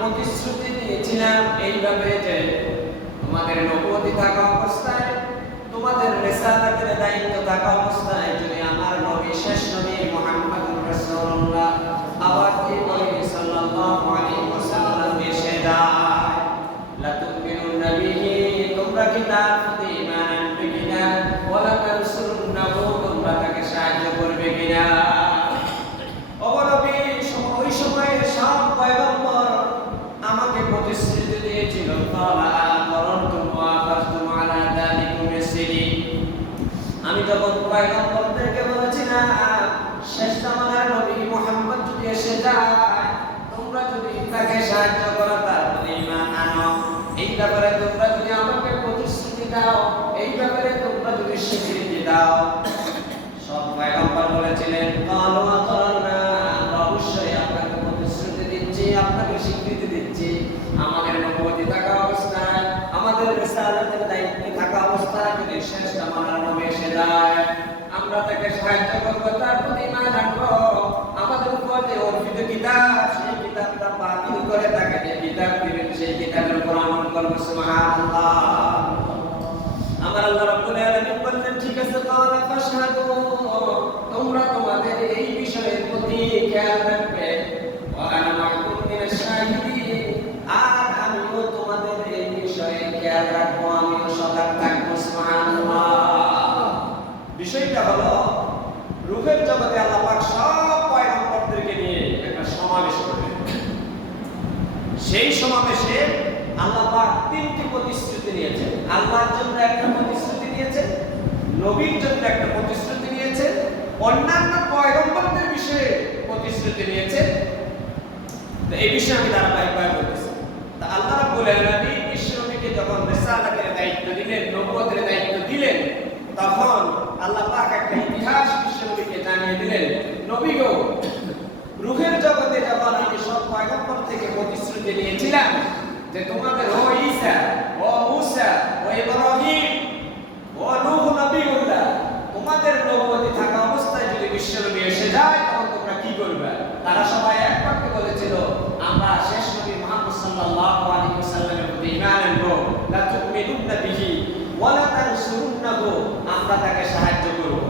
প্রতিশ্রুতি দিয়েছিলাম এইভাবে যে তোমাদের নবুয়তি থাকা অবস্থায়, তোমাদের রিসালাতের দায়িত্ব থাকা অবস্থায় যদি আমার নবী শেষ নবী মুহাম্মদুর রাসূলুল্লাহ আবার কি বলে সাল্লাল্লাহু আলাইহি ওয়াসাল্লাম এসে যায়, লা তুমিনুন্না বিহি, তোমরা কি তার প্রতি ঈমান আনবে কিনা, ওয়ালা তানসুরুন্নাহু, তোমরা তাকে সাহায্য করবে কিনা। অবনবী ওই সময়ের সব পয়গম্বর আমাকে প্রতিশ্রুতি দিয়েছিল, আমি যখন পয়গম্বরদেরকে বলেছিলাম শেষ জামানার নবী মুহাম্মদ যদি এসে যায়, তোমরা যদি তাকে সাহায্য করো, তার প্রতি ঈমান আনো, এই ব্যাপারে তোমরা যদি আমাকে প্রতিশ্রুতি দাও, এই ব্যাপারে তোমরা যদি স্বীকৃতি দাও। সব পয়গম্বর বলেছিলেন ক্বালু আতারনা, আমরা অবশ্যই আপনাকে প্রতিশ্রুতি দিচ্ছি, আপনাকে স্বীকৃতি দিচ্ছি, আমাদের নবুয়তি থাকা অবস্থায়, আমাদের রিসালাতের দায়িত্ব থাকা অবস্থায় যদি শেষ জামানার নবী এসে যায়, আমরা তাকে সাহায্য করব, তার প্রতি ঈমান আনবো। আমাদের উপর যে অর্পিত কিতাব, সেই কিতাবটা বাতিল করে তাকে যে কিতাব দিবেন, সেই কিতাবের উপর আমল করব। সুবহানাল্লাহ। আমার আল্লাহ রাব্বুল আলামিন বললেন, ঠিক আছে, তাহলে ফাশহাদু, তোমরা তোমাদের এই বিষয়ের প্রতি খেয়াল রাখবে, ওয়া আনা মা'কুম মিনাশ শাহিদিন, আর আমিও তোমাদের এই বিষয়ে খেয়াল রাখবো, আমিও সজাগ থাকবো। সুবহানাল্লাহ। বিষয়টা হলো রূহের জগতে আল্লাহ পাক সব পয়গম্বরদেরকে নিয়ে একটা সমাবেশ করবেন। সেই সমাবেশে আল্লাহ পাক তিনটি প্রতিশ্রুতি নিয়েছেন। আল্লাহর জন্য একটা প্রতিশ্রুতি নিয়েছেন, নবীর জন্য একটা প্রতিশ্রুতি নিয়েছেন, অন্যান্য পয়গম্বরদের বিষয়ে প্রতিশ্রুতি নিয়েছেন। তো এই বিষয়ে আমি ধারাবাহিকভাবে বলতেছি। তা আল্লাহ রাব্বুল আলামিন বিশ্বনবীকে যখন রিসালাতের দায়িত্ব দিলেন, নবুয়তের দায়িত্ব দিলেন, তখন আল্লাহ পাক একটা ইতিহাস বিশ্বনবীকে জানিয়ে দিলেন, নবী গো, রূহের জগতে যখন আমি সব পয়গম্বর থেকে প্রতিশ্রুতি নিয়েছিলাম যে তোমাদের ও ঈসা, ও মূসা, ও ইব্রাহিম, ও নূহ নবীউল্লাহ, তোমাদের নবুয়তি থাকা অবস্থায় যদি বিশ্বনবী এসে যায়, তখন তোমরা কি করবে? তারা সবাই এক বাক্যে বলেছিল, আমরা শেষ নবী মুহাম্মদ সাল্লাল্লাহু আলাইহি ওয়াসাল্লামের প্রতি ঈমান আনবো, লা তুমিনুন্না বিহি ওয়া লা তানসুরুন্নাহু, আমরা তাকে সাহায্য করব।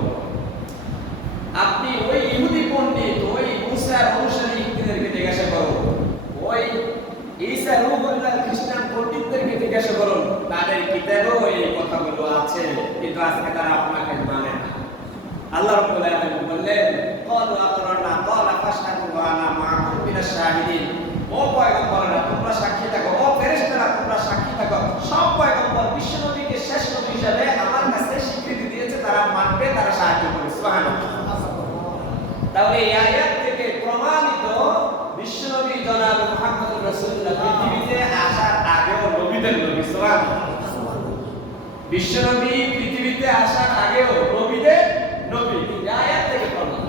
আপনি ওই ইহুদি পণ্ডিত, ওই মূসার অনুসারী ইহুদিদেরকে জিজ্ঞাসা করুন, ওই ঈসা রূহুল্লাহ খ্রিস্টান পণ্ডিতদেরকে জিজ্ঞাসা করুন, তাদের কিতাবেও এই কথাগুলো আছে, কিন্তু আজকে তারা আপনাকে মানে না। আল্লাহ রাব্বুল আলামিন বললেন, ক্বালু আতারনা ক্বালা ফাশহাদু ওয়া আনা মা'কুম মিনাশ শাহিদিন, ও পয়গম্বররা তোমরা সাক্ষী থাকো, ও ফেরেশতারা তোমরা সাক্ষী থাকো। সব পয়গম্বর বিশ্বনবীকে শেষ নবী হিসেবে আমার কাছে স্বীকৃতি দিয়েছে, তারা মানবে, তারা সাহায্য করবে। সুবহানাল্লাহ। তাহলে এই আয়াত থেকে প্রমাণিত বিশ্বনবী জনাব মুহাম্মদুর রাসূলুল্লাহ পৃথিবীতে আসার আগেও নবীদের নবী। সুবহানাল্লাহ। বিশ্বনবী পৃথিবীতে আসার আগেও নবীদের নবী। এই আয়াত থেকে প্রমাণ।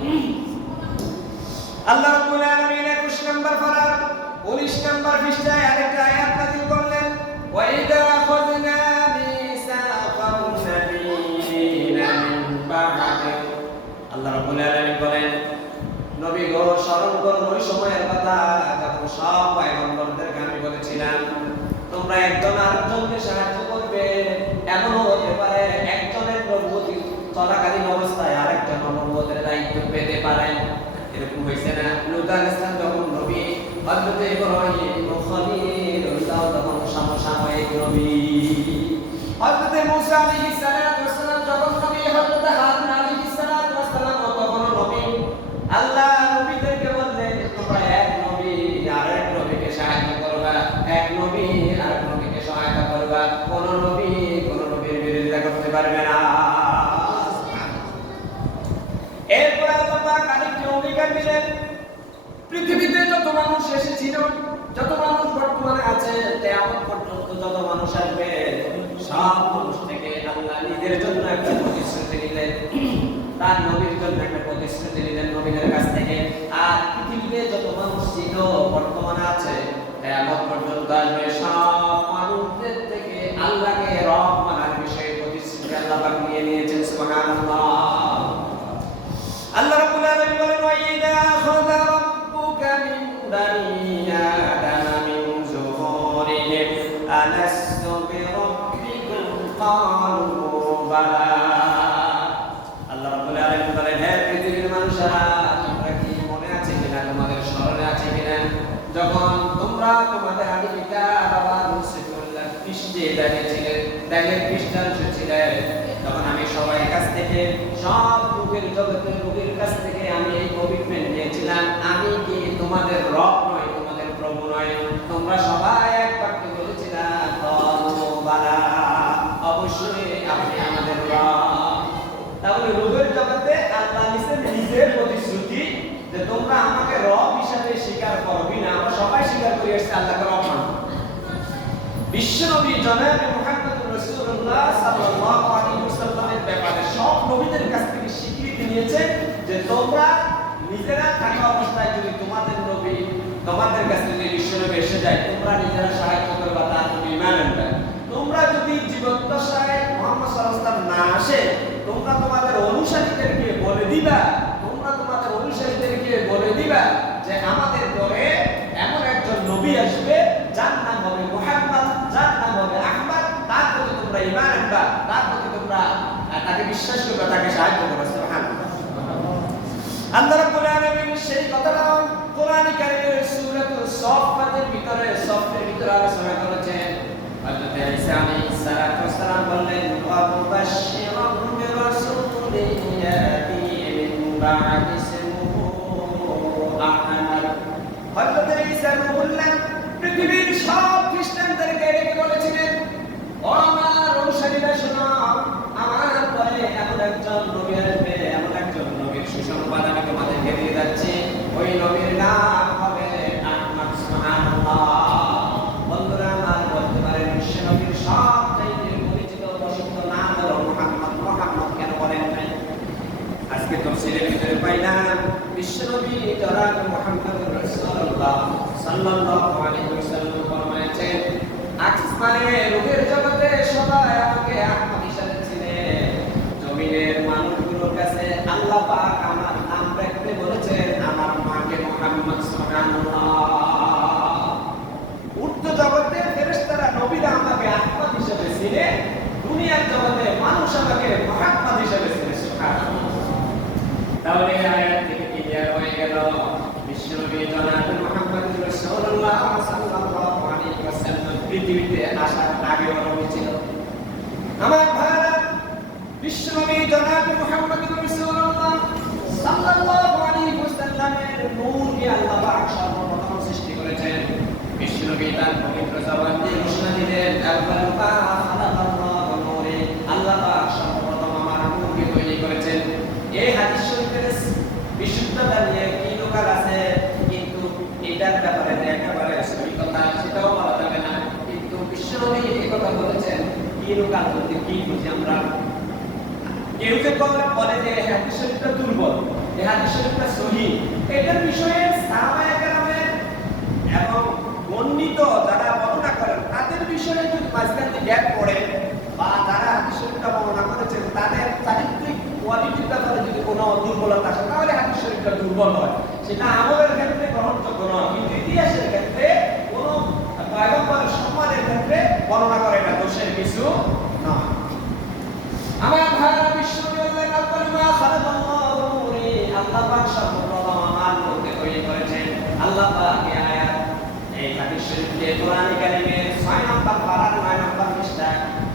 আল্লাহ রাব্বুল আলামিন 21 নম্বর পারা 19 নম্বর পৃষ্ঠায় আরেকটা আয়াত নাযিল করলেন, ওয়া ইযা আখাযনা মিসাকান নাবিয়্যিনা মিন বা'দি। আল্লাহ রাব্বুল আলামিন বলেন, নবী গো, স্মরণ করুন ওই সময়ের কথা যখন সব পয়গম্বরদেরকে আমি বলেছিলাম তোমরা একজন আরেকজনকে সাহায্য করবে। এমনও হতে পারে একজনের নবুয়তি চলাকালীন অবস্থায় আরেকজন নবুয়তের দায়িত্ব পেতে পারেন, এরকম হইছে না লূত আলাইহিস সালাম যখন নবী হযরত ইব্রাহিম ও খলিলুল্লাহ তখন সমসাময়িক নবী হযরত মূসা আলাইহিস সালাম যখন নবী হযরত হারুন আলাইহিস সালাম তখন নবী আল্লাহ নবীদেরকে বললেন তোমরা এক নবী আর এক নবীকে সাহায্য করবা এক নবী আর এক নবীকে সহায়তা করবা কোন নবীর বিরোধিতা করতে পারবে না এরপর আল্লাহ পাক আরেকটি অঙ্গীকার দিলেন পৃথিবীতে যত মানুষ এসেছিল যত মানুষ বর্তমানে আছে কিয়ামত পর্যন্ত যত মানুষ আসবে সব মানুষ থেকে আল্লাহ নিজের জন্য একটা প্রতিশ্রুতি নিলেন তার নবীর জন্য একটা প্রতিশ্রুতি নিলেন নবীদের কাছ থেকে আর পৃথিবীতে যত মানুষ ছিল বর্তমানে আছে কিয়ামত পর্যন্ত আসবে সব মানুষদের থেকে আল্লাহকে রব মানার বিষয়ে প্রতিশ্রুতি আল্লাহ পাক নিয়ে নিয়েছেন সুবহানাল্লাহ আল্লাহ রাব্বুল আলামিন বলেন ওয়া ইযা আখাযা রাব্বুকা মিন বানি আদামা মিন যুহুরিহিম আলাস্তু বিরাব্বিকুম ক্বালু বালা আল্লাহ রাব্বুল আলামিন বলেন হে পৃথিবীর মানুষেরা তোমরা কি মনে আছে কিনা তোমাদের স্মরণে আছে কিনা যখন তোমরা তোমাদের আদি পিতা বাবা মুসলিমুল্লাহ পৃষ্ঠে দাঁড়িয়েছিলেন দাঁড়িয়ে খ্রিস্টান ছিলেন তখন আমি সবার কাছ থেকে সব লোকের জগতের লোকের কাছ থেকে আমি এই কমিটমেন্ট নিয়েছিলাম আমি কি তোমাদের রব নয় তোমাদের প্রভু নয় তোমরা সবাই এক বাক্যে বলেছিলাম বালা অবশ্যই আপনি আমাদের রব তাহলে লোকের জগতে আল্লাহ নিজের প্রতিশ্রুতি যে তোমরা আমাকে রব হিসাবে স্বীকার করবি না আমরা সবাই স্বীকার করে এসেছি আল্লাহকে রব মানব বিশ্বনবী জনাবে মুহাম্মদুর রাসূলুল্লাহ সাল্লাল্লাহু আলাইহি ওয়াসাল্লামের ব্যাপারে সব নবীদের কাছ থেকে স্বীকৃতি নিয়েছে যে তোমরা নিজেরা থাকা অবস্থায় যদি তোমাদের নবী তোমাদের কাছে যদি বিশ্বনবী এসে যায় তোমরা নিজেরা সাহায্য করবা তার প্রতি ঈমান আনবে তোমরা যদি জীবদ্দশায় মুহাম্মদ সাল্লাল্লাহু আলাইহি ওয়াসাল্লাম না আসে তোমরা তোমাদের অনুসারীদেরকে বলে দিবা যে আমাদের পরে এমন একজন নবী আসবে যার নাম হবে মুহাম্মদ যার নাম হবে আহমদ তার প্রতি তোমরা ঈমান আনবা তার প্রতি তোমরা তাকে বিশ্বাস করবে তাকে সাহায্য করবে সুবহানাল্লাহ আল্লাহ রাব্বুল আলামিন সেই কথাটা কোরআনে কারীমের সূরাতুস সাফফাতের ভিতরে আলোচনা করেছেন হযরত ঈসা আলাইহিস সালাম বললেন ওয়া মুবাশশিরান বিরাসূলিন ইয়াতি মিন বা'দি ইসমুহু আহমদ হযরত ঈসা বললেন পৃথিবীর সব খ্রিস্টানদেরকে ডেকে বলেছিলেন ও আমার অনুসারীরা শোনো আমার পরে এমন একজন নবী আসবে এমন একজন নবীর সুসংবাদ আমি তোমাদেরকে দিয়ে যাচ্ছি ওই নবীর নাম হবে আহমদ সুবহানাল্লাহ বন্ধুরা আমার বলতে পারেন বিশ্ব নবীর সবচাইতে পরিচিত প্রসিদ্ধ নাম হলো মুহাম্মদ কেন বলেন আজকে তাফসীরের ভিতরে পাইলাম বিশ্ব নবী জনাব মুহাম্মদুর রাসূলুল্লাহ সাল্লাল্লাহু আলাইহি ওয়াসাল্লাম ফরমায়েছেন আসমানে রূহের জগতে সবাই আমাকে আহমদ হিসেবে চিনে জমিনের মানুষগুলোর কাছে আল্লাহ পাক আমার নাম রাখতে বলেছেন আমার মাকে মুহাম্মদ সুবহানাল্লাহ ঊর্ধ্ব জগতে ফেরেশতারা নবীরা আমাকে আহমদ হিসেবে চিনে দুনিয়ার জগতে মানুষ আমাকে মুহাম্মদ হিসেবে চিনে সুবহানাল্লাহ তাহলে আয়াত থেকে ক্লিয়ার হয়ে গেল বিশ্বনবী জনাব মুহাম্মদুর রাসূলুল্লাহ সাল্লাল্লাহু আলাইহি ওয়াসাল্লাম পৃথিবীতে আসার আগে নবী ছিল আমার ভাইরা বিশ্বনবী জনাব মুহাম্মদুর রাসূলুল্লাহ সাল্লাল্লাহু আলাইহি ওয়াসাল্লামের নূরকে আল্লাহ পাক সর্বপ্রথম সৃষ্টি করেছেন বিশ্বনবী তার পবিত্র জবান দিয়ে ঘোষণা দিলেন আল্লাহ খালাকাল্লাহু নূরে আল্লাহ পাক সর্বপ্রথম আমার নূরকে তৈরি করেছেন এই হাদিস শরীফের বিশুদ্ধতা নিয়ে কি লোকাল আছে কিন্তু এটার ব্যাপারে একেবারে সঠিক কথা সেটাও বলা যাবে না কিন্তু বিশ্বনবী এই কথা বলেছেন কি লোকাল বলতে কি বুঝি আমরা কেউ কেউ বলে যে হাদিস শরীফটা দুর্বল এই হাদিস শরীফটা সহিহ এটার বিষয়ে সাহাবায়ে কেরামের এবং বর্ণিত যারা বর্ণনা করেন তাদের বিষয়ে যদি মাঝখানে গ্যাপ পড়ে বা যারা হাদিস শরীফটা বর্ণনা করেছেন তাদের চারিত্রিক কোয়ালিটির ব্যাপারে যদি কোনো দুর্বলতা আসে তাহলে হাদিস শরীফটা দুর্বল হয় সেটা আমলের ক্ষেত্রে গ্রহণযোগ্য নয় কিন্তু ইতিহাসের ক্ষেত্রে কোনো পয়গম্বরের সম্মানের ক্ষেত্রে বর্ণনা করে না দোষের কিছু নয় আমার ভাইরা বিশ্বনবী আল্লাহ খালাকাল্লাহু নূরে আল্লাহ পাক সর্বপ্রথম আমার মধ্যে তৈরি করেছেন। আল্লাহ পাক এই আয়াত এই হাদিস শরীফে কোরআন কারীমের 6 নম্বর পারার 9 নম্বর পৃষ্ঠা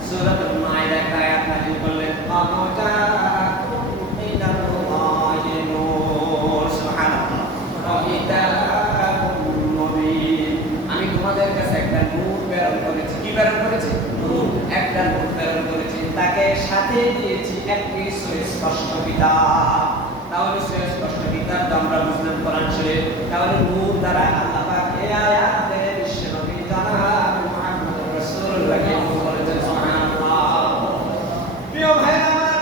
সূরাতুল মাইদার আয়াত নাযিল করলেন। কামাতাকুম মিনাল্লাহি নূর, সুবহানাল্লাহ, ওয়া কিতাবুম মুবিন। আমি তোমাদের কাছে একটা নূর প্রেরণ করেছি। কি প্রেরণ করেছি? নূর, একটা নূর প্রেরণ করেছি। তাকে সাথে দিয়েছি একটি সুস্পষ্ট কিতাব। তাহলে সুস্পষ্ট কিতাব তো আমরা বুঝলাম কোরআন শরীফ। তাহলে নূর দ্বারা আল্লাহ পাক এই আয়াতে বিশ্বনবী জনাব মুহাম্মদ রাসূলুল্লাহকে নূর বলেছেন। সুবহানাল্লাহ। প্রিয় ভাইরা আমার,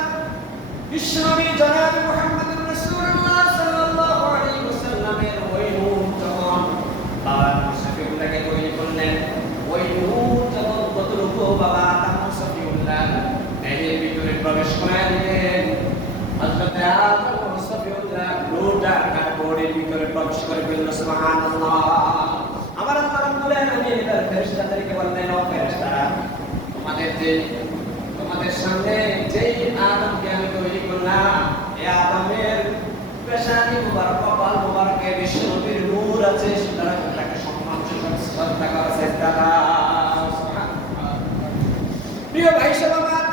বিশ্বনবী জনাব মুহাম্মদ রাসূলুল্লাহ সাল্লাল্লাহু আলাইহি ওয়াসাল্লামের ওই নূর যখন বাবা মুসাফিউল্লাহকে তৈরি করলেন, ওই নূর যখন কতটুকু বাবা মুসাফিউল্লাহ দেহের ভিতরে প্রবেশ করে দিলেন, হযরত আদম মুসাফিউল্লাহ নূরটা তার বডির ভিতরে প্রবেশ করে ফেলল। সুবহানাল্লাহ। আমার আল্লাহ রাব্বুল আলামিন তার ফেরেশতাদেরকে বললেন, ও ফেরেশতারা, তোমাদের সামনে যেই আদমকে আমি তৈরি করলাম, এই আদমের পেশানি মুবারক, কপাল মুবারকে বিশ্বনবীর নূর আছে, সুতরাং তাকে সম্মান শ্রদ্ধা করা চেষ্টা দাও। সুবহানাল্লাহ। প্রিয় ভাই সব আমার,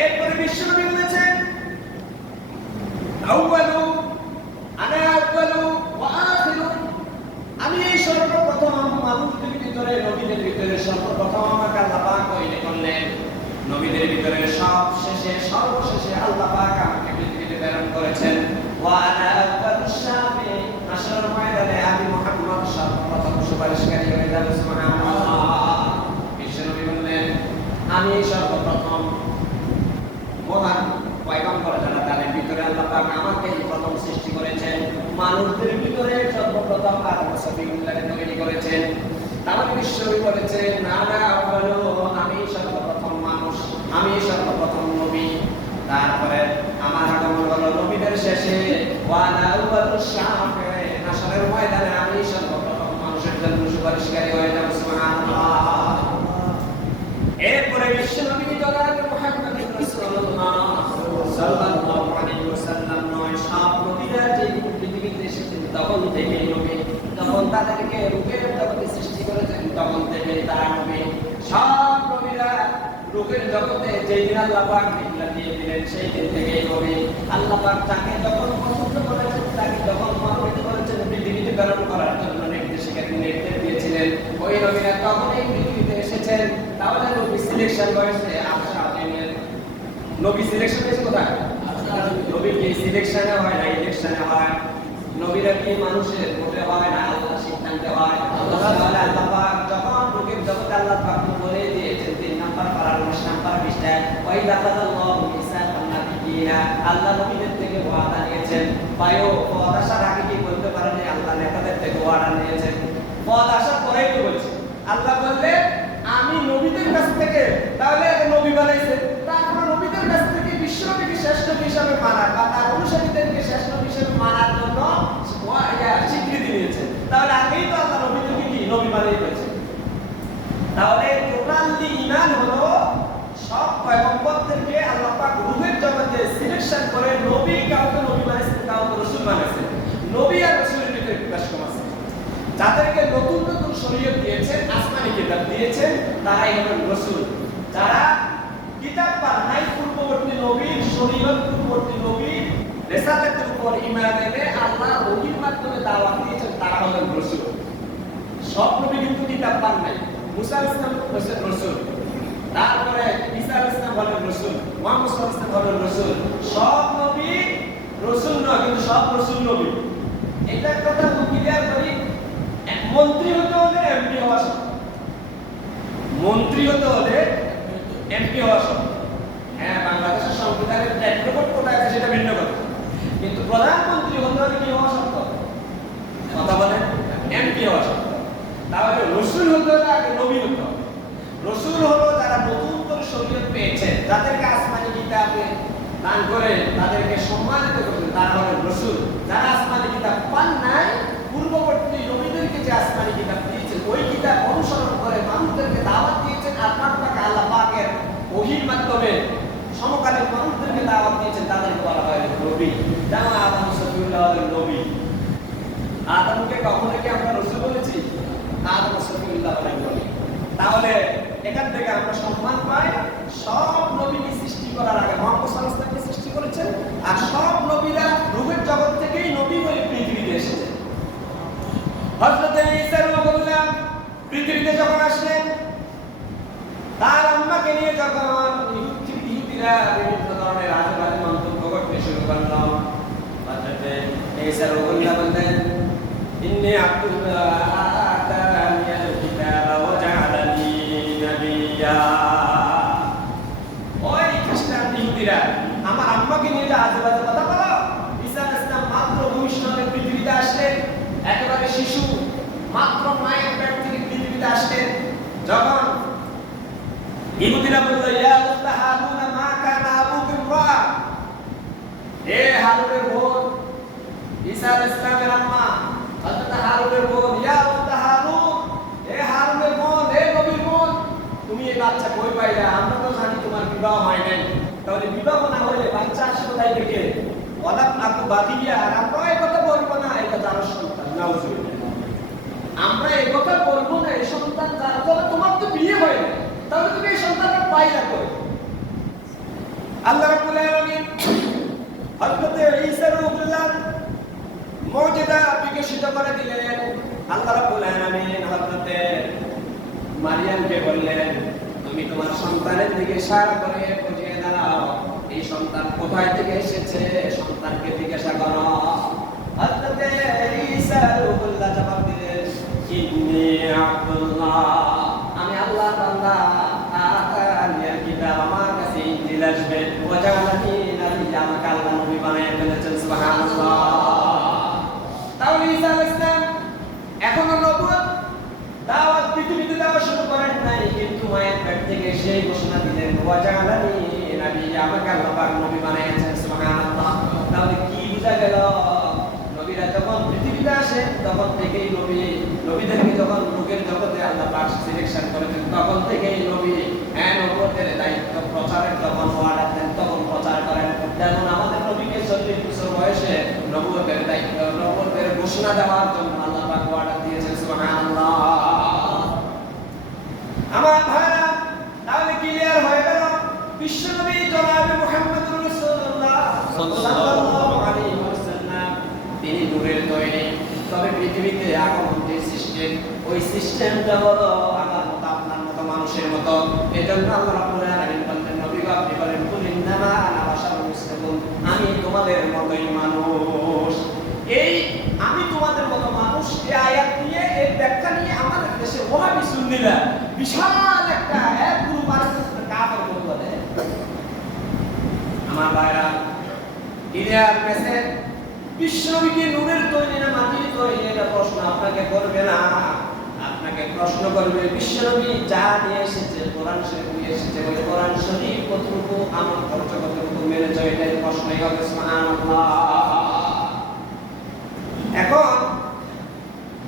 এরপরে বিশ্বনবী বলেছেন, আউয়ালু আনা আউয়ালু ওয়া আখিরু, আমি এই সর্বপ্রথম মানুষদের ভিতরে, নবীদের ভিতরে সর্বপ্রথম আমাকে আল্লাহ পাক তৈরি করলেন। নবীদের ভিতরে সবশেষে সর্বশেষে আল্লাহ পাক আমাকে পৃথিবীতে প্রেরণ করেছেন। ওয়া আনা আউয়ালুশ শাফি, হাশরের ময়দানে আমি মুহাম্মদ সর্বপ্রথম সুপারিশকারী হয়ে যাব। সুবহানাল্লাহ। বিশ্বনবী বললেন, আমি সর্বপ্রথম মহান পয়গম্বর যারা, তাদের ভিতরে আল্লাহ পাক আমাকে প্রথম সৃষ্টি করেছেন। মানুষদের ভিতরে সর্বপ্রথম আদম সফিউল্লাহকে তৈরি করেছেন। তাহলে বিশ্বনবী বলেছেন, না না আউয়ালু, আমি সর্বপ্রথম মানুষ, আমি সর্বপ্রথম নবী। তারপরে আমার আগমন হলো নবীদের শেষে। ওয়া না আউয়ালুশ শাফি, হাশরের ময়দানে আমি সর্বপ্রথম মানুষের জন্য সুপারিশকারী হয়ে যাব। সুবহানাল্লাহ। এরপরে বিশ্বনবী জনাব মুহাম্মদ রাসূলুল্লাহ সাল্লাল্লাহু আলাইহি ওয়াসাল্লাম নয়, সব নবীরা যে পৃথিবীতে এসেছেন তখন থেকে নবী, তখন তাদেরকে রূপের জগতে সৃষ্টি করেছেন, তখন থেকে তারা নবী। সব নবীরা রূপের জগতে যেই দিন আল্লাহ পাক নির্দেশ দিয়ে দিলেন, সেই দিন থেকেই নবী। আল্লাহ পাক তাকে যখন পছন্দ করেছেন, তাকে যখন মনোনীত করেছেন পৃথিবীতে প্রেরণ করার জন্য নির্দেশ দিয়েছিলেন, ওই নবীরা তখন এই পৃথিবীতে এসেছেন। তাহলে নবী সিলেকশন হয়েছে আশরাফের। নবী সিলেকশন হয়েছে কোথায়? নবী কি সিলেকশনে হয় না ইলেকশনে হয়? নবীরা কি মানুষের ভোটে হয় না আল্লাহ সিদ্ধান্তে হয়? আল্লাহ পাক যখন রূপের জগতে আল্লাহ পাক বলে দিয়েছেন 3 নাম্বার পারা 19 নাম্বার পৃষ্ঠায়, ওই দাখালাল্লাহু মিসাকান নাবিয়িনা, আল্লাহ নবীদের থেকে ওয়াদা নিয়েছেন। পায়ো ওয়াদা আসার আগে কি বলতে পারেন আল্লাহ নেতাদের থেকে ওয়াদা নিয়েছেন? ওয়াদা আসার পরেই তো বলছে। আল্লাহ বললে আমি নবীদের কাছ থেকে, তাহলে নবী বানাইছে, তারপর নবীদের কাছ থেকে বিশ্বনবীকে শ্রেষ্ঠ হিসাবে মানা বা তার অনুসারীদেরকে শ্রেষ্ঠ হিসাবে মানার জন্য স্বীকৃতি দিয়েছে। তাহলে আগেই তো আল্লাহ নবীদেরকে কি নবী বানিয়ে দিয়েছে। তাহলে টোটালি ঈমান হলো সব পয়গম্বরদেরকে আল্লাহ পাক রূহের জগতে সিলেকশন করে নবী, কাউকে নবী বানাইছেন, কাউকে রাসূল বানাইছেন। নবী আর রাসূলের ভিতরে বিকাশ কম আছে। যাদেরকে নতুন নতুন শরীয়ত দিয়েছেন, আসমানি কিতাব দিয়েছেন, তারাই হলেন রাসূল। যারা কিতাব পান নাই, পূর্ববর্তী নবীর শরীয়ত, পূর্ববর্তী নবীর রিসালাতের উপর ঈমান এনে আল্লাহ ওহীর মাধ্যমে দাওয়াত দিয়েছেন, তারা হলেন রাসূল। সব নবী কিন্তু কিতাব পান নাই। মুসা আলাইহিস সালাম হলেন রাসূল, তারপরে ঈসা আলাইহিস সালাম হলেন রাসূল, মুহাম্মদ সাল্লাল্লাহু আলাইহি ওয়াসাল্লাম হলেন রাসূল। সব নবী রাসূল নয়, কিন্তু সব রাসূল নবী। এটা কথা ক্লিয়ার করি। মন্ত্রী হতে হলে এমপি হওয়া শর্ত, মন্ত্রী হতে হলে এমপি হওয়া শর্ত। হ্যাঁ, বাংলাদেশের সংবিধানের প্রেক্ষাপট কোথায় আছে সেটা ভিন্ন কথা, কিন্তু প্রধানমন্ত্রী হতে হলে কি হওয়া শর্ত? কথা বলেন, এমপি হওয়া শর্ত। তাহলে রাসূল হতে হলে আগে নবী হতে হবে। রাসূল হলো যারা নতুন করে শরীয়ত পেয়েছেন, যাদেরকে আসমানি কিতাবে দান করে তাদেরকে সম্মানিত করবেন, তারা হলেন রাসূল। যারা আসমানি কিতাব পান নাই, পূর্ববর্তী নবীদেরকে যে আসমানি কিতাব দিয়েছেন, ওই কিতাব অনুসরণ করে মানুষদেরকে দাওয়াত দিয়েছেন, আর তাকে আল্লাহ পাকের ওহীর মাধ্যমে সমকালীন মানুষদেরকে দাওয়াত দিয়েছেন, তাদেরকে বলা হয় নবী। যেমন আদম সফিউল্লাহ হলেন নবী, আদমকে কখনো কি আমরা রাসূল বলেছি? আদম সফিউল্লাহ বলি। তাহলে এখান থেকে আমরা সম্মান পাই, সব নবীকে সৃষ্টি করার আগে মুহাম্মদ সাল্লাল্লাহু আলাইহি ওয়াসাল্লামকে সৃষ্টি করেছেন, আর সব নবীরা রূহের জগৎ থেকেই নবী হয়ে পৃথিবীতে এসেছেন। হযরত ঈসা রূহুল্লাহ পৃথিবীতে যখন আসলেন, তার আম্মাকে নিয়ে যখন ইহুদিরা বিভিন্ন ধরনের আজেবাজে মন্তব্য করতে শুরু করল, হযরত ঈসা রূহুল্লাহ বললেন, ইন্নী আব্দুল্লাহ আতানিয়াল কিতাবা ওয়া জাআলানি নাবিয়্যা। ওই খ্রিস্টান ইহুদিরা আমার আম্মাকে নিয়ে যে আজেবাজে কথা বলো, ঈসা আলাইহিস সালাম মাত্র ভূমিষ্ঠে পৃথিবীতে আসলেন, একেবারে শিশু, মাত্র মায়ের পেট থেকে পৃথিবীতে আসলেন। যখন ইহুদিরা বলল, ইয়া উখতা হারুন মা কানা আবুকা ইমরা, এ হারুনের বোন, ঈসা আলাইহিস সালামের আম্মা হযরত হারুনের বোন, ইয়া উখতা হারুন, এ হারুনের বোন, এ নবীর বোন, তুমি এই বাচ্চা কই পাইলা? আমরা তো জানি তোমার বিবাহ হয় নাই, তাহলে বিবাহ না হলে বাচ্চা আসবে কোথায় থেকে? ওয়ালাম আকু বাদিয়া, আর আমরা এই কথা বলবো না এটা যার সন্তান, নাউজুবিল্লাহ, আমরা এই কথা বলবো না এই সন্তান যার, তবে তোমার তো বিয়ে হয় না, তাহলে তুমি এই সন্তানটা পাইলা কই? আল্লাহ রাব্বুল আলামিন হযরত ঈসা রূহুল্লাহ মুজিজা বিকশিত করে দিলেন। আল্লাহ রাব্বুল আলামিন হযরত মারিয়ামকে বললেন, তুমি তোমার সন্তানের দিকে ইশারা করে বুঝিয়ে দাও এই সন্তান কোথায় থেকে এসেছে, সন্তানকে জিজ্ঞাসা করো। হযরত ঈসা রূহুল্লাহ জবাব দিলেন, ইন্নী আব্দুল্লাহ, আমি আল্লাহর বান্দা, আতানিয়াল কিতাব, আমার কাছে ইনজিল আসবে, ওয়া জাআলানি নাবিয়্যা, আমাকে আল্লাহ নবী বানায় ফেলেছেন, সুবহানাল্লাহ। তাহলে ঈসা আলাইহিস সালাম এখনো নবুয়ত দাওয়াত পৃথিবীতে দেওয়া শুরু করেন নাই, কিন্তু মায়ের পেট থেকে সেই ঘোষণা দিলেন, ওয়া জাআলানি নাবিয়্যা, আমাকে আল্লাহ পাক নবী বানাইছেন, সুবহানাল্লাহ। তাহলে কি বুঝা গেল? নবীরা যখন পৃথিবীতে আসে তখন থেকেই নবীদেরকে যখন লোকের জগতে আল্লাহ পাক সিলেকশন করেছেন, তখন থেকেই নবী নবুয়তের দায়িত্ব প্রচারের যখন অর্ডার দেন তখন প্রচার করেন। যেমন আমাদের নবীকে 40 বছর বয়সে নবুয়তের দায়িত্ব, নবুয়তের ঘোষণা দেওয়ার জন্য আল্লাহ পাক অর্ডার দিয়েছেন, সুবহানাল্লাহ। আমার ভাইরা, তাহলে ক্লিয়ার হয়ে গেল বিশ্বনবী জনাবে মুহাম্মদুর রাসূলুল্লাহ সাল্লাল্লাহু আলাইহি ওয়াসাল্লাম তিনি নূরের তৈরি, তবে পৃথিবীতে আগমন যে সিস্টেম, ওই সিস্টেমটা হলো আমার মতো আপনার মতো মানুষের মতো। এজন্য আল্লাহ রাব্বুল আলামিন বলেন, নবী আপনি বলেন, কুল ইন্নামা আনা বাশারুন মিসলুকুম, আমি তোমাদের মতোই মানুষ। এই আমি তোমাদের মতো মানুষ, এই আয়াত নিয়ে, এই ব্যাখ্যা নিয়ে আমাদের দেশে ওহাবি সুন্নিরা বিশাল একটা এক গ্রুপ আছে, কাফের বলে। আমার ভাইরা, ক্লিয়ার মেসেজ, বিশ্বনবীকে নূরের তৈরি না মাটির তৈরি, এটা প্রশ্ন আপনাকে করবে না, আপনাকে প্রশ্ন করবে বিশ্বনবী যা নিয়ে এসেছে, কোরআন শরীফ নিয়ে এসেছে, ওই কোরআন শরীফ কতটুকু আমল করছো, কতটুকু মেনেছো, এটাই প্রশ্নই হবে, সুবহানাল্লাহ। এখন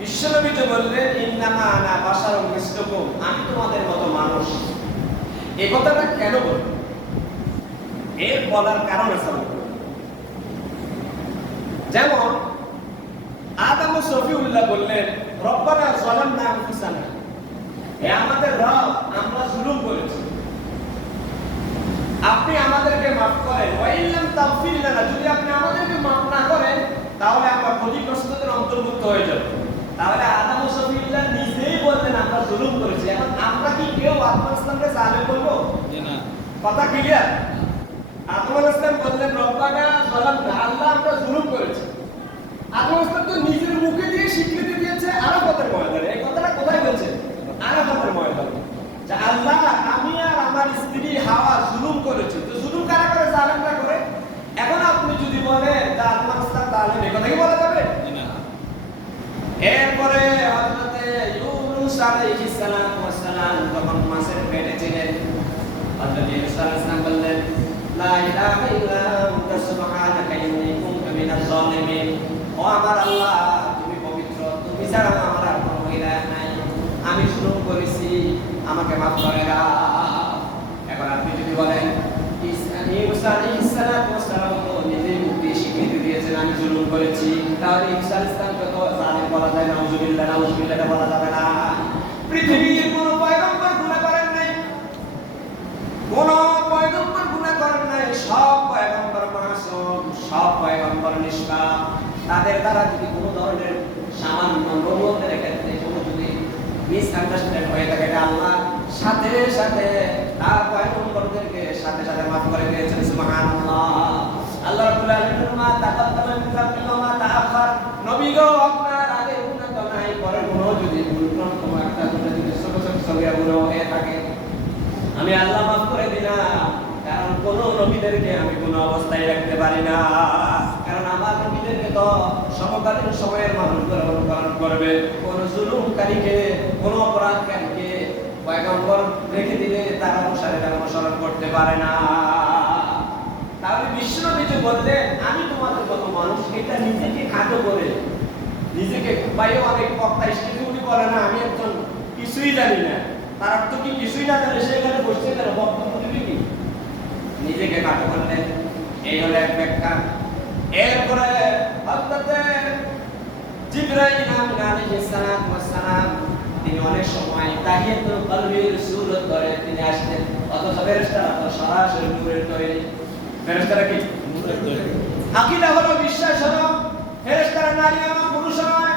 বিশ্বনবী যে বললেন, ইন্নামা আনা বাশারুন মিসলুকুম, আমি তোমাদের মতো মানুষ, এই কথাটা কেন বললেন? এর বলার কারণ আছে। যেমন আদম ও সফিউল্লাহ বললেন, রব্বানা যালামনা আনফুসানা, হে আমাদের রব, আমরা জুলুম করেছি, আপনি আমাদেরকে মাফ করেন, ওয়া ইল্লাম তাগফির লানা, যদি আপনি আমাদেরকে মাফ না করেন তাহলে আমরা ক্ষতিগ্রস্তদের অন্তর্ভুক্ত হয়ে যাব। তাহলে আদম ও সফিউল্লাহ নিজেই বললেন আমরা জুলুম করেছি। এখন আমরা কি কেউ আদম ইসলামকে জালেম বলবো? না। কথা ক্লিয়ার? আদম ইসলাম বললেন, রব্বানা যালামনা, আল্লাহ আমরা জুলুম করেছি। আদম ইসলাম তো নিজের মুখে দিয়ে স্বীকৃতি দিয়েছে আরাফাতের ময়দানে। এই কথাটা কোথায় বলছে? আরাফাতের ময়দানে, যে আল্লাহ আমি আর আমার স্ত্রী হাওয়া জুলুম করেছি। তো জুলুম কারা করে? জালেমরা করে। এখন আপনি যদি বলেন যে আদম ইসলাম তাহলে এই কথা কি বলা যাবে? না। এরপরে হযরত ইউনূস আলাইহিস সালাম যখন মাছের পেটে ছিলেন, হযরত ইউনূস আলাইহিস সালাম বললেন, লা ইলাহা ইল্লা আনতা সুবহানাকা ইন্নী কুনতু মিনাজ জালিমিন, ও আমার আল্লাহ তুমি পবিত্র, তুমি ছাড়া আমার আর কোনো ইলাহ নাই, আমি জুলুম করেছি, আমাকে মাফ করে দাও। এখন আপনি যদি বলেন ঈসা আলাইহিস সালাম নিজেই মুখ দিয়ে স্বীকৃতি দিয়েছেন আমি জুলুম করেছি, তাহলে ঈসা আলাইহিস সালামকে তো যায় নাউজুবিল্লাহ, নাউজুবিল্লাহ বলা যাবে না। পৃথিবীর কোন পয়গম্বর গুনাহ করেন নাই, কোন পয়গম্বর গুনাহ করেন নাই। সব পয়গম্বর মাসুম, সব পয়গম্বর নিষ্পাপ। তাদের দ্বারা যদি কোনো ধরনের সামান্য নবুয়তের ক্ষেত্রে কোনো যদি মিসআন্ডারস্ট্যান্ড হয়ে থাকে, আল্লাহ সাথে সাথে তার পয়গম্বরদেরকে সাথে সাথে মাফ করে দিয়েছেন। সুবহানাল্লাহ। আল্লাহ রাব্বুল আলামিন মা তাকাদ্দামা মিন যামবিহি ওয়া মা তাআখার, নবী গো আপনার আগে গুনাহ তো নাই, পরে গুনাহ যদি ভুলক্রম কোনো একটা যদি ছোট ছোট সগীরা গুনাহ হয়ে থাকে, আমি আল্লাহ মাফ করে দিলাম। কারণ কোন নবীদেরকে আমি কোন অবস্থায় রাখতে পারি না, কারণ আমার নবীদেরকে তো সমকালীন সময়ের মানুষদের অনুকরণ করবে। কোন জুলুমকারীকে, কোন অপরাধকারীকে পয়গম্বর রেখে দিলে তারা অনুসরণ করতে পারে না। তাহলে বিশ্বনবী যে বললেন আমি তোমাদের মতো মানুষ, এটা নিজেকে খাটো করে, নিজেকে বাইরে অনেক বক্তা স্টেজে উনি বলে না আমি একজন কিছুই জানি না, তার অর্থ কি কিছুই না জানে সেখানে বসে গেল বক্তব্য দিবি কি? নিজেকে খাটো করলেন, এই হলো এক ব্যাখ্যা। এরপরে হযরতে জিবরাইল আলাইহিস সালাম তিনি অনেক সময় তাহিয়াতুল কলবির সূরত ধরে তিনি আসতেন, অথচ ফেরেশতারা তো সরাসরি নূরের তৈরি। ফেরেশতারা কি নূরের তৈরি? আকীদা হলো, বিশ্বাস হলো ফেরেশতারা নারী এবং পুরুষ নয়,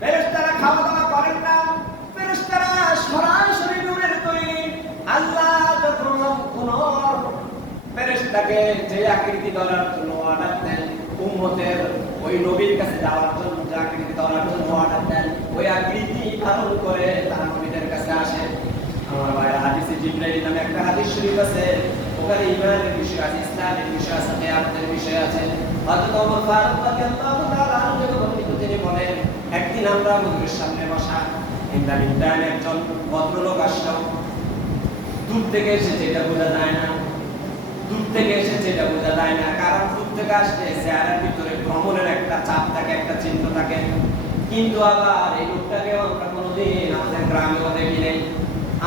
ফেরেশতারা খাওয়া দাওয়া করেন না, ফেরেশতারা সরাসরি নূরের তৈরি। আল্লাহ যখন কোন ফেরেশতাকে যে আকৃতি ধরার জন্য অর্ডার দেন, উম্মতের ওই নবীর কাছে যাওয়ার জন্য যে আকৃতি ধরার জন্য অর্ডার দেন, ওই আকৃতি ধারণ করে তারা নবীদের কাছে আসে। আমার ভাই, হাদিসে জিবরাইল নামে একটা হাদিস শরীফ আছে, ওখানে ঈমানের বিষয় আছে, ইসলামের বিষয় আছে, কিয়ামতের বিষয় আছে। হযরত ওমর ফারুক রাদিয়াল্লাহু তাআলা আনহু বর্ণিত তিনি বলেন, একদিন আমরা হুজুরের সামনে বসা, ইন্দালিন্দান একজন ভদ্রলোক আসলো, দূর থেকে এসেছে এটা বোঝা যায় না, দূর থেকে এসেছে এটা বোঝা যায় না, কারণ দূর থেকে আসলে চেহারার ভিতরে ভ্রমণের একটা চাপ থাকে, একটা চিহ্ন থাকে। কিন্তু আবার এই লোকটাকে আমরা কোনোদিন আমাদের গ্রামেও দেখি নেই,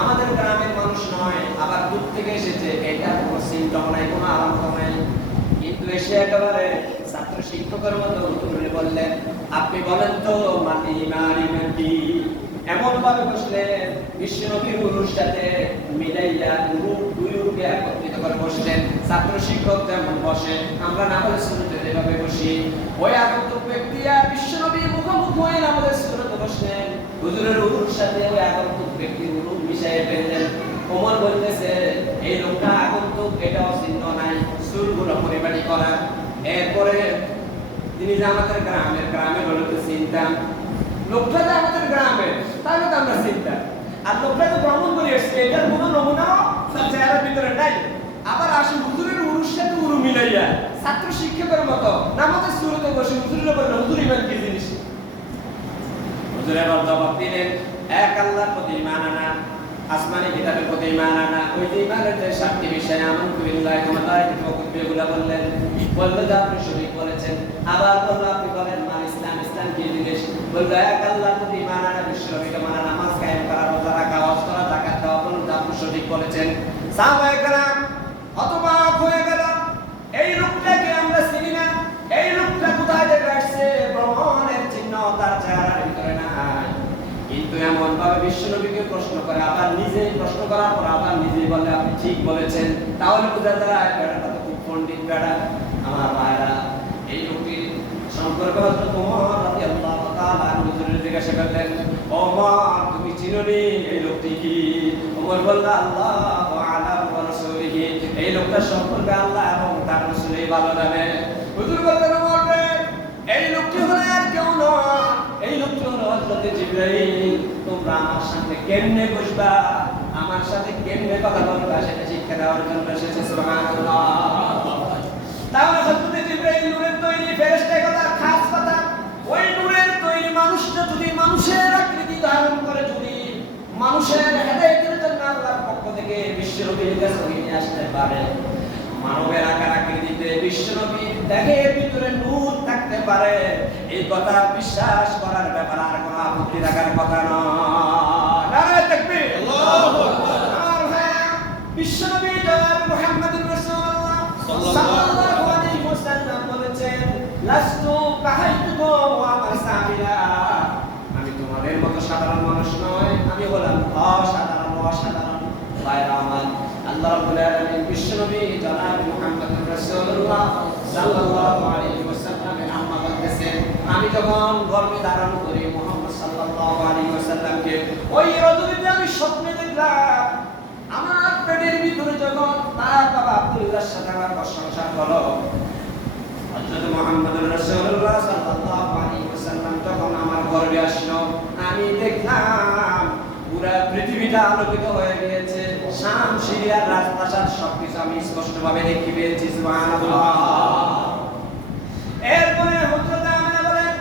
আমাদের গ্রামের মানুষ নয়, আবার দূর থেকে এসেছে এটা কোনো সিমটম নাই, কোনো আলামত নাই। কিন্তু এসে একেবারে ছাত্র শিক্ষকের মতো উত্তরে বললেন, আপনি বলেন তো মাটি ইমান কি? এমন ভাবে বসলেন বিশ্বনবীর গুরুর সাথে মিলাইয়া দুই রূপে একত্রিত করে বসলেন। ছাত্র শিক্ষক যেমন বসে, আমরা নামাজের শুরুতে যেভাবে বসি, ওই আগন্তুক ব্যক্তি আর বিশ্বনবীর মুখোমুখি হয়ে নামাজের শুরুতে বসলেন। হুজুরের গুরুর সাথে ওই আগন্তুক ব্যক্তির গুরু মিশাইয়ে ফেললেন। ওমর বলতেছে এই লোকটা আগন্তুক, এটাও চিহ্ন নাই, সুরগুলো পরিপাটি করা। এরপরে তিনি যে আমাদের গ্রামের হলো তো চিন্তা, লোকটা যে আমাদের গ্রামে, তাহলে তো আমরা চিন্তা, আর লোকটা তো ভ্রমণ করে এসছে, এটার কোনো নমুনাও তার চেহারার ভিতরে নাই। আবার আসে হুজুরের উরুর সাথে উরু মিলাইয়া ছাত্র শিক্ষকের মতো নামাজের শুরুতে বসে হুজুরের বলল, হুজুর ইমান কি জিনিস? হুজুর এবার জবাব দিলেন, এক আল্লাহর প্রতি ঈমান আনা, আসমানি কিতাবের প্রতি ঈমান আনা। ওই যে ঈমানের যে 7টি বিষয়, আমানতু বিল্লাহি ওয়া মালাইকাতিহি ওয়া কুতুবিহি, এগুলা বললেন, বলল যে আপনি সঠিক বলেছেন। আবার বলল আপনি বলেন মান ইসলাম, ইসলাম কি জিনিস? বলল এক আল্লাহর প্রতি ঈমান আনা, বিশ্বনবীকে মানা, নামাজ কায়েম করা, রোজা রাখা, হজ করা, যাকাত দেওয়া। বলল যে আপনি সঠিক বলেছেন। সাহাবায়ে কেরাম হতবাক হয়ে গেল, এই লোকটাকে আমরা চিনি না, এই লোকটা কোথায় থেকে আসছে? ভ্রমণের চিহ্ন তার চেহারার ভিতরে নাই। কিন্তু এমন ভাবে বিশ্বনবীকে প্রশ্ন করে, আবার নিজেই প্রশ্ন করার পর আবার নিজেই বলে আপনি ঠিক বলেছেন, তাহলে বোঝা যায় বেড়াটা তো খুব পণ্ডিত বেড়া। আমার ভাইরা, এই লোকটির সম্পর্কে হযরত ওমর রাদিয়াল্লাহু তাআলা হুজুরের জিজ্ঞাসা করলেন, ওমর তুমি চিনোনি এই লোকটি কি? ওমর বলল আল্লাহু আ'লাম ওয়া রাসূলুহু, এই লোকটার সম্পর্কে আল্লাহ এবং তার রাসূলই ভালো জানে। হুজুর বললেন, ওমর রে, এই লোকটি হলো আর কেউ নয়, এই লোকটি হলো হযরত জিবরাইল। তোমরা আমার সাথে কেমনে বসবা, আমার সাথে কেমনে কথা বলবা, সেটা শিক্ষা দেওয়ার জন্য এসেছে। সুবহানাল্লাহ। তাহলে হযরত জিবরাইল নূরের তৈরি ফেরেশতা, কথা খাস কথা। ওই নূরের তৈরি মানুষটা যদি মানুষের আকৃতি ধারণ করে, যদি মানুষের হেদায়েতের জন্য আল্লাহর পক্ষ থেকে বিশ্বনবীর কাছে নিয়ে আসতে পারে, মানবের আকার আকৃতিতে বিশ্বনবীর দেহের ভিতরে নূর থাকতে পারে, এই কথা বিশ্বাস করার ব্যাপার আর কোনো আপত্তি থাকার কথা নয়। নারে তাকবীর, আল্লাহু আকবার। আর হ্যাঁ, বিশ্বনবী জনাব মুহাম্মদুর রাসূলুল্লাহ সাল্লাল্লাহু আলাইহি ওয়াসাল্লাম বলেছেন, লাস্তু কাহাইতুকুম ওয়া মাসাবিলা, মতো সাধারণ মানুষ নয়, আমি হলাম অসাধারণ ভাইরা আমার। আল্লাহ রাব্বুল আলামিন বিশ্বনবী জনাব মুহাম্মদুর রাসূলুল্লাহ সাল্লাল্লাহু আলাইহি ওয়াসাল্লামের আম্মা বলতেছেন, আমি যখন গর্ভে ধারণ করি মুহাম্মদ সাল্লাল্লাহু আলাইহি ওয়াসাল্লামকে, ওই রজনীতে আমি স্বপ্নে দেখলাম আমার পেটের ভিতরে যখন তার বাবা আব্দুল্লাহর সাথে আমার সংসার হলো, হযরত মুহাম্মদুর রাসূলুল্লাহ সাল্লাল্লাহু আলাইহি ওয়াসাল্লাম যখন আমার গর্ভে আসলো, আমি দেখলাম পুরা পৃথিবীটা আলোকিত হয়ে গিয়েছে, শাম সিরিয়ার রাজপ্রাসাদ সবকিছু আমি স্পষ্টভাবে দেখতে পেয়েছি। সুবহানাল্লাহ। এরপরে হযরত আমিনা বলেন,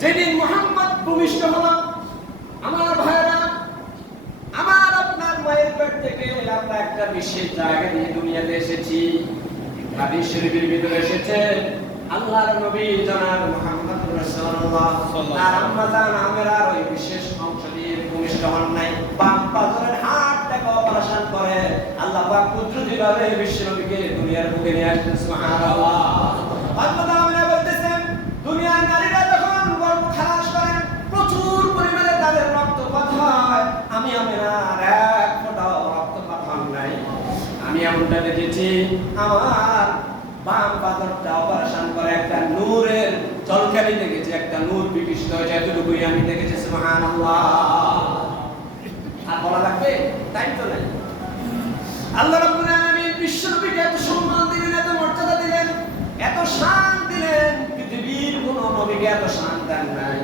যেদিন মুহাম্মদ ভূমিষ্ঠ হলো, আমার ভাইরা, আমার আপনার মায়ের পেট থেকে আমরা একটা বিশেষ জায়গা দিয়ে দুনিয়াতে এসেছি। হাদিস শরীফের ভিতরে এসেছে, আল্লাহর নবী জনাব মুহাম্মদুর রাসূলুল্লাহ তার আম্মা জান আমেরার ওই বিশেষ অংশ দিয়ে ভূমিষ্ঠ হন নাই, বাম পাজরের হাড়টাকে অপারেশন করে আল্লাহ পাক কুদরতিভাবে বিশ্বনবীকে দুনিয়ার বুকে নিয়ে আসলেন। সুবহানাল্লাহ। হযরত আমিনা বলতেছেন, দুনিয়ার নারীরা যখন গর্ভ খালাস করেন প্রচুর পরিমাণে তাদের রক্তপাত হয়, আমি আমিনার এক ফোঁটাও রক্তপাত হন নাই। আমি এমনটা দেখেছি, আমার বাম পাথরটা অপারেশন করে একটা নূরের ঝলকানি দেখেছি, একটা নূর বিকৃষ্ট হয়ে যায়, এতটুকুই আমি দেখেছি। সুবহানাল্লাহ। আর বলা লাগবে? তাই তো নাই। আল্লাহ রাব্বুল আলামিন বিশ্বনবীকে এত সম্মান দিলেন, এত মর্যাদা দিলেন, এত শান দিলেন, পৃথিবীর কোন নবীকে এত শান দেন নাই।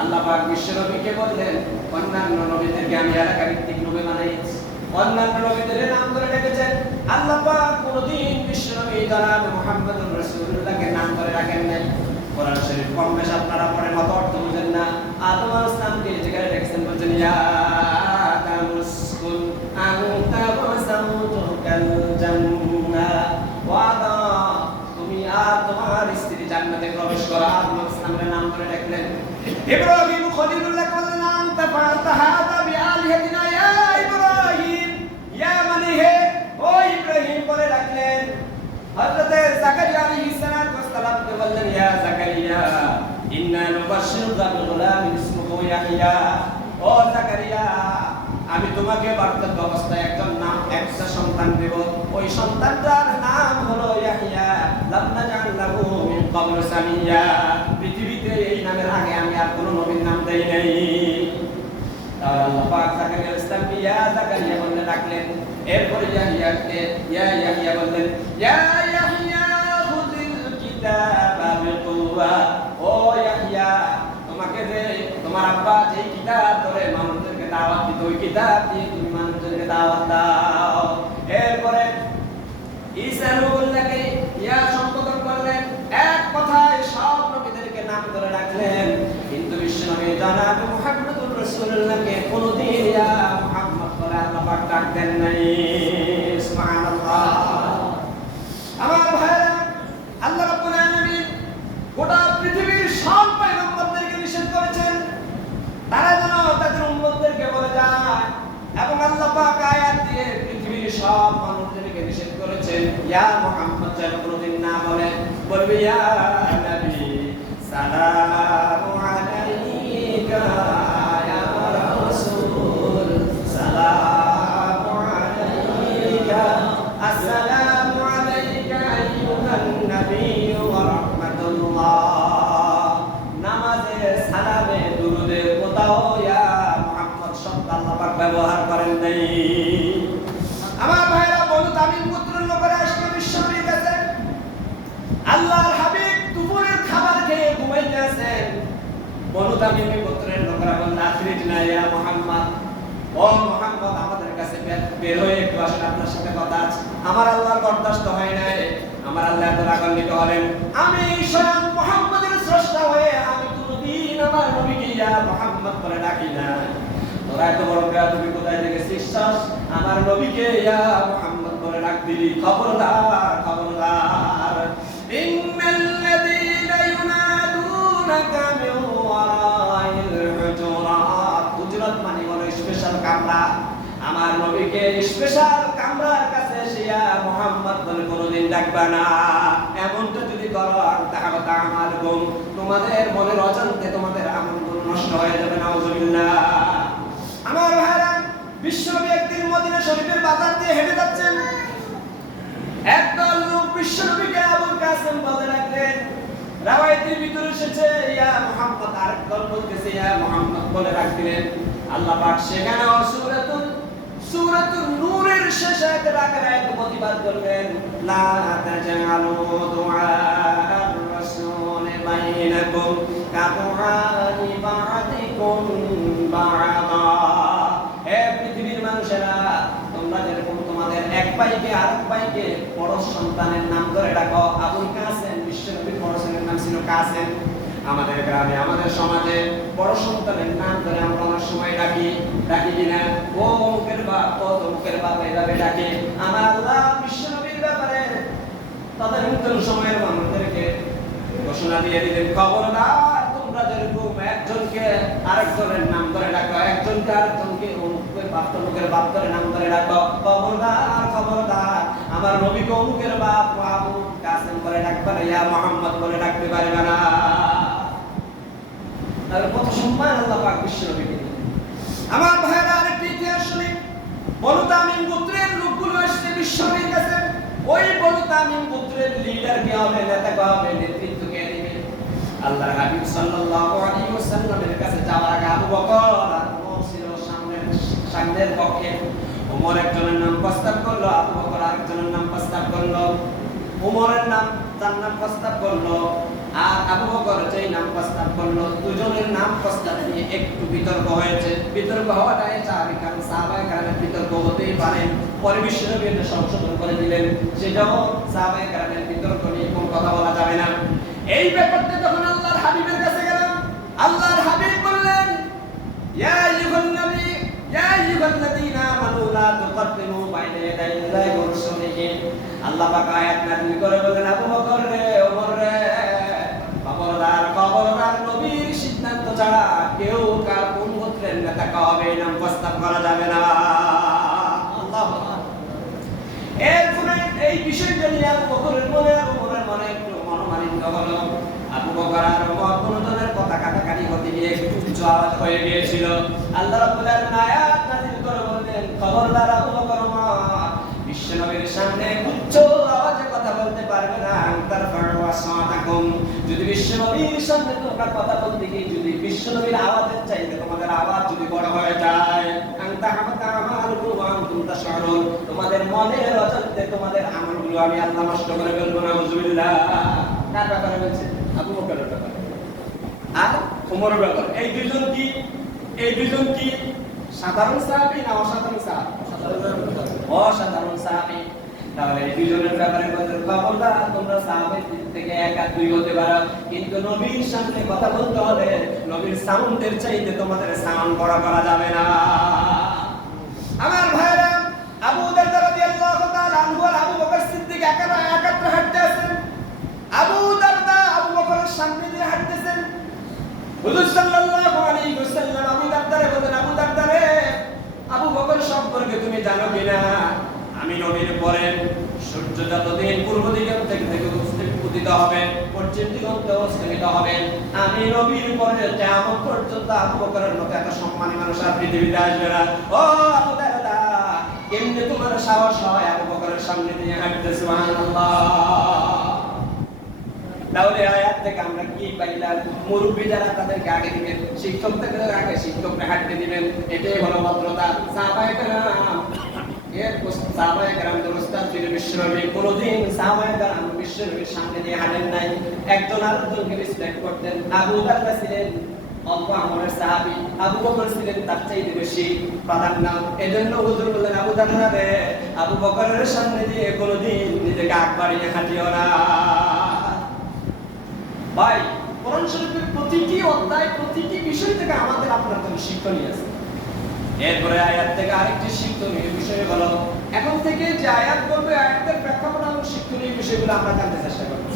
আল্লাহ পাক বিশ্বনবীকে বললেন, অন্যান্য নবীদেরকে আমি এলাকা ভিত্তিক নবী বানাইছি, অন্যান্য নবীদের নাম ধরে রেখেছেন। আল্লাহ পাক কোনদিন বিশ্বনবী জনাব মুহাম্মদুর রাসূলুল্লাহকে নাম ধরে রাখেন নাই। কোরআন শরীফ কম বেশ আপনারা পড়েন, অত অর্থ বুঝেন না। আদম আলাইহিস সালামকে যেখানে রেখেছেন বলছেন, ইয়া আদামুসকুন আনতা ওয়া যাওজুকাল জান্নাহ, ওয়া আদম তুমি আর তোমার স্ত্রী জান্নাতে প্রবেশ করো। আদম আলাইহিস সালামের নাম ধরে রাখলেন। ইব্রাহিম খলিলুল্লাহ বললেন, আনতা ফাআলতা হাযা বিআলিহাতিনা ইয়া ইব্রাহিম, ইয়া মানে হে ও ইব্রাহিম বলে রাখলেন। হযরত জাকারিয়া আলাইহিস সালামকে বললেন, ইয়া জাকারিয়া ইন্না নুবাশশিরুকা বিগুলামিন ইসমুহু ইয়াহইয়া, ও জাকারিয়া আমি তোমাকে বার্ধক্য অবস্থায় একটা সন্তান দেব, ওই সন্তানটার নাম হলো ইয়াহইয়া, লাম নাজআল লাহু মিন ক্বাবলু সামিয়্যা, পৃথিবীতে এই নামের আগে আমি আর কোনো নবীর নাম দেই নাই। তাহলে আল্লাহ পাক জাকারিয়া ইসলামকে ইয়া জাকারিয়া বলে ডাকলেন। এরপরে ইয়াহইয়া বললেন, ইয়া ইয়াহইয়া খুযিল কিতাবা বিকুওয়া, ও ইয়াহইয়া তোমাকে যে তোমার আব্বা যে কিতাব ধরে মানুষদেরকে দাওয়াত দিত, ওই কিতাব দিয়ে তুমি মানুষদেরকে দাওয়াত দাও। এরপরে ঈসা নবীকে ইয়া সম্বোধন করলেন, এক কথায় সব নবীদেরকে নাম ধরে রাখলেন, কিন্তু বিশ্বনবী জনাব মুহাম্মদুর রাসূলুল্লাহকে কোনদিন ইয়া মুহাম্মদ বলে আল্লাহ পাক ডাক দেন নাই। সুবহানাল্লাহ। আমার ভাইরা, আল্লাহ রাব্বুল আলামিন গোটা পৃথিবীর সব পয়গম্বরদেরকে নিষেধ করেছেন তারা যেন তাদের উম্মতদেরকে বলে যায়, এবং আল্লাহ পাক আয়াত দিয়ে পৃথিবীর সব মানুষদেরকে নিষেধ করেছেন ইয়া মুহাম্মদ যেন কোনদিন না বলে, বলবে ইয়া নবী সালামু আলাইকা ইয়া রাসূল, সালামু আলাইকা, আসসালামু আলাইকা আইয়ুহান নবী ওয়া রাহমাতুল্লাহ। নামাজে সালামে দুরুদে কোথাও ইয়া মুহাম্মদ শব্দ আল্লাহ পাক ব্যবহার করেন নাই। আমার ভাইরা, বনু তামিম গোত্রের লোকেরা আসলো বিশ্বনবীর কাছে, আল্লাহর হাবিব দুপুরের খাবার খেয়ে ঘুমাইতে আছেন। বনু তামিম গোত্রের লোকেরা বলল, আখরিজনা ইয়া মুহাম্মদ, ও মুহাম্মদ আমাদের কাছে বের হয়ে একটু আসেন, আপনার সাথে কথা আছে। আমার আল্লাহর বরদাস্ত হয় নাই, আমার আল্লাহ এত রাগান্বিত হলেন, আমি স্বয়ং মুহাম্মদের স্রষ্টা হয়ে আমি কোনদিন আমার নবীকে ইয়া মুহাম্মদ বলে ডাকি না, তোরা এত বড় বেয়াদবি কোথায় থেকে শিখছস, আমার নবীকে ইয়া মুহাম্মদ বলে ডাক দিলি, খবরদার খবরদার। ইন্নাল্লাযীনা ইউনাদুনাকা মিন ওয়ারাইল হুজুরাত, হুজুরাত মানে হলো স্পেশাল কামরা, আমার নবীকে স্পেশাল কামরার কাছে এসে ইয়া মুহাম্মদ বলে কোনদিন ডাকবা না। এমনটা যদি করো তাহলে আমালকুম, তোমাদের মনের অজান্তে তোমাদের আমলগুলো নষ্ট নষ্ট হয়ে যাবে। নাউজুবিল্লাহ। আমার ভাইরা, বিশ্বনবী একদিন মদিনা শরীফের বাজার দিয়ে হেঁটে যাচ্ছেন। একদল লোক বিশ্বনবীকে আবুল কাসেম বলে ডাকলেন। রাওয়ায়াতের ভিতরে এসেছে ইয়া মুহাম্মদ, আরেকদল বলতেছে ইয়া মুহাম্মদ বলে ডাকলেন। আল্লাহ পাক সেখানে সূরাতুন নূরের শেষ আয়াতের আয়াত প্রতিবাদ করলেন, লা তাজআলু দুআআর রাসূল বাইনাকুম কাদুআই বা'দিকুম বা'দা। হে পৃথিবীর মানুষেরা, তোমরা যেরকম তোমাদের এক ভাইকে আরেক ভাইকে বড় সন্তানের নাম ধরে ডাকো। আবুল কাসেম, বিশ্বনবীর বড় ছেলের নাম ছিল কাসেম। আমাদের গ্রামে, আমাদের সমাজে বড় সন্তানের নাম ধরে আমরা অনেক সময় ডাকি কিনা, ও অমুকের বাপ, ও তমুকের বাপ, এভাবে ডাকি। আমার আল্লাহ বিশ্বনবীর ব্যাপারে তাদের নতুন সময়ের মানুষদেরকে ঘোষণা দিয়ে দিলেন, খবরদার তোমরা যেরকম একজনকে আরেকজনের নাম ধরে ডাকো, একজনকে আরেকজনকে অমুকের বাপ তমুকের বাপ ধরে নাম ধরে ডাকো, খবরদার আমার নবীকে অমুকের বাপ আবু কাসেম বলে ডাকবে না, ইয়া মুহাম্মদ বলে ডাকতে পারবে না। আর কত সম্মান আল্লাহ পাক বিশ্বনবীকে দিলেন। আমার ভাইরা, আরেকটি ইতিহাস শুনি। বনু তামিম গোত্রের লোকগুলো এসেছে বিশ্বনবীর কাছে। ওই বনু তামিম গোত্রের লিডার কে হবে, নেতা কে হবে, নেতৃত্ব কে দিবে? আল্লাহর হাবিব সাল্লাল্লাহু আলাইহি ওয়াসাল্লামের কাছে যাওয়ার আগে আবু বকর আর ওমর ছিল সামনের পক্ষে। ওমর একজনের নাম প্রস্তাব করলো, আবু বকর আরেকজনের নাম প্রস্তাব করলো। ওমরের নাম তার নাম প্রস্তাব করলো, আর আবু বকর যেই নাম প্রস্তাব করলো, দুজনের নাম প্রস্তাব নিয়ে একটু বিতর্ক হয়েছে। বিতর্ক হওয়াটাই স্বাভাবিক, কারণ সাহাবায়ে কেরামের বিতর্ক হতেই পারে। পরে বিশ্বনবী এটা সংশোধন করে দিলেন, সেটাও সাহাবায়ে কেরামের বিতর্ক নিয়ে কোন কথা বলা যাবে না। এই ব্যাপারটা যখন আল্লাহর হাবিবের কাছে গেলাম, আল্লাহর হাবিব বললেন, ইয়া আইয়ুহান নবী, ইয়া আইয়ুহাল্লাযীনা আমানু লা তুকদ্দিমু বাইনা ইয়াদাইল্লাহি ওয়া রাসূলিহি। আল্লাহ পাক আয়াত নাযিল করে বললেন, আবু বকর রে, ওমর রে, খবরদার নবীর সিদ্ধান্ত ছাড়া কেউ কার কোন গোত্রের নেতা হবে নাম প্রস্তাব করা যাবে না। আল্লাহু আকবার। এরপরে এই বিষয়টা নিয়ে আবু বকরের মনে আর ওমরের মনে একটু মনোমালিন্য হলো। আবু বকর আর ওমর কোনো ধরনের কথা কাটাকাটি হতে গিয়ে একটু উচ্চ আওয়াজ হয়ে গিয়েছিল। আল্লাহ রাব্বুল আলামিন আয়াত নাযিল করে বললেন, খবরদার আবু বকর, ওমর বিশ্বনবীর সামনে উচ্চ আওয়াজে কথা বলতে পারবে না। তার ফারওয়াসাতাকুম, যদি বিশ্বনবীর সামনে তোমরা কথা বলতে গিয়ে যদি বিশ্বনবীর আওয়াজের চাইতে তোমাদের আওয়াজ যদি বড় হয়ে যায়, আনতা হামাতা আমালুকুম ওয়া আনতুম তাশউরুন, তোমাদের মনের অজান্তে তোমাদের আমলগুলো আমি আল্লাহ নষ্ট করে ফেলবো। নাউজুবিল্লাহ। কার ব্যাপারে বলছে? আবু বকরের ব্যাপারে আর ওমরের ব্যাপারে। এই দুইজন কি সাধারণ সাহাবী না অসাধারণ সাহাবী? অসাধারণ সাহাবী। তাহলে এই দুইজনের ব্যাপারে খবরদার, তোমরা সাহাবীর থেকে এক আর দুই হতে পারো, কিন্তু নবীর সামনে কথা বলতে হলে নবীর সাউন্ডের চাইতে তোমাদের সাউন্ড বড় করা যাবে না। আমার ভাইরা, আবু দারদা রাদিয়াল্লাহু তাআলা আনহু আর আবু বকর সিদ্দিক একাত্রে হাঁটতে আছেন। আবু দারদা আবু বকরের সামনে দিয়ে হাঁটতেছেন। হুজুর সাল্লাল্লাহু আলাইহি ওয়াসাল্লাম আবু দারদারে বলেন, আবু দারদারে, আবু বকর সম্পর্কে তুমি জানো কিনা? আমি নবীর পরে সূর্য যতদিন পূর্ব থেকে উদিত হবে, পশ্চিম দিগন্তে অস্তমিত হবে, আমি নবীর পরে কিয়ামত পর্যন্ত আবু বকরের মতো এত সম্মানী মানুষ আর পৃথিবীতে আসবে না। ও আবু দারদা, কেমনে তোমার সাহস হয় আবু বকরের সামনে দিয়ে হাঁটতে? সুবহানাল্লাহ। তাহলে আয়াত থেকে আমরা কি পাইলাম? মুরব্বী যারা তাদেরকে আগে দিবেন, শিক্ষক থেকে আগে শিক্ষককে হাঁটতে দিবেন, এটাই হলো ভদ্রতা। সাহাবায়ে কেরামদের উস্তাদ ছিল বিশ্বনবী। কোনদিন সাহাবায়ে কেরাম বিশ্বনবীর সামনে দিয়ে হাঁটেন নাই, একজন আরেকজনকে রেসপেক্ট করতেন। আবু দারদা ছিলেন অল্প আমলের সাহাবী, আবু বকর ছিলেন তার চাইতে বেশি প্রাধান্য। এজন্য হুজুর বললেন, আবু দারদা রে, আবু বকরের সামনে দিয়ে কোনদিন নিজেকে আগ বাড়িয়ে হাঁটিও না। ভাই, কোরআন শরীফের প্রতিটি অধ্যায়, প্রতিটি বিষয় থেকে আমাদের আপনার জন্য শিক্ষণীয় আছে। এরপরে আয়াত থেকে আরেকটি শিক্ষণীয় বিষয় হলো, এখন থেকে যে আয়াত বলবে, আয়াতের প্রেক্ষাপট এবং শিক্ষণীয় বিষয়গুলো আমরা জানতে চেষ্টা করব।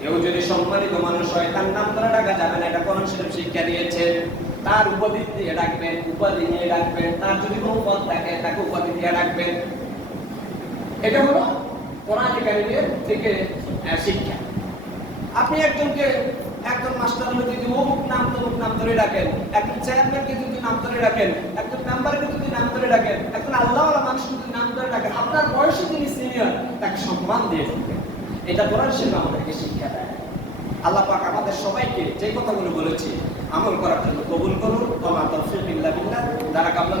কেউ যদি সম্মানিত মানুষ হয়, তার নাম ধরে ডাকা যাবে না, এটা কোরআন শরীফ শিক্ষা দিয়েছে। তার উপাধি দিয়ে ডাকবেন, উপাধি নিয়ে ডাকবেন। তার যদি কোনো পদ থাকে, তাকে উপাধি দিয়ে ডাকবেন। এটা হলো কোরআন কারীমের থেকে শিক্ষা। আপনি একজন মাস্টার যদি অমুক নাম তমুক নাম ধরে ধরে ডাকেন, একজন চেয়ারম্যানকে যদি নাম ধরে ডাকেন, একজন মেম্বারকে যদি নাম ধরে ডাকেন, একজন আল্লাহওয়ালা মানুষকে যদি নাম ধরে ডাকেন, আপনার বয়সে যিনি সিনিয়র তাকে সম্মান দিয়ে থাকবেন। এটা কোরআন শরীফ আমাদেরকে শিক্ষা দেয়। আল্লাহ পাক আমাদের সবাইকে যে কথাগুলো বলেছি আমল করার জন্য কবুল করুন। ওয়া মা তাওফীক ইল্লা বিল্লাহ। যারা কাবলা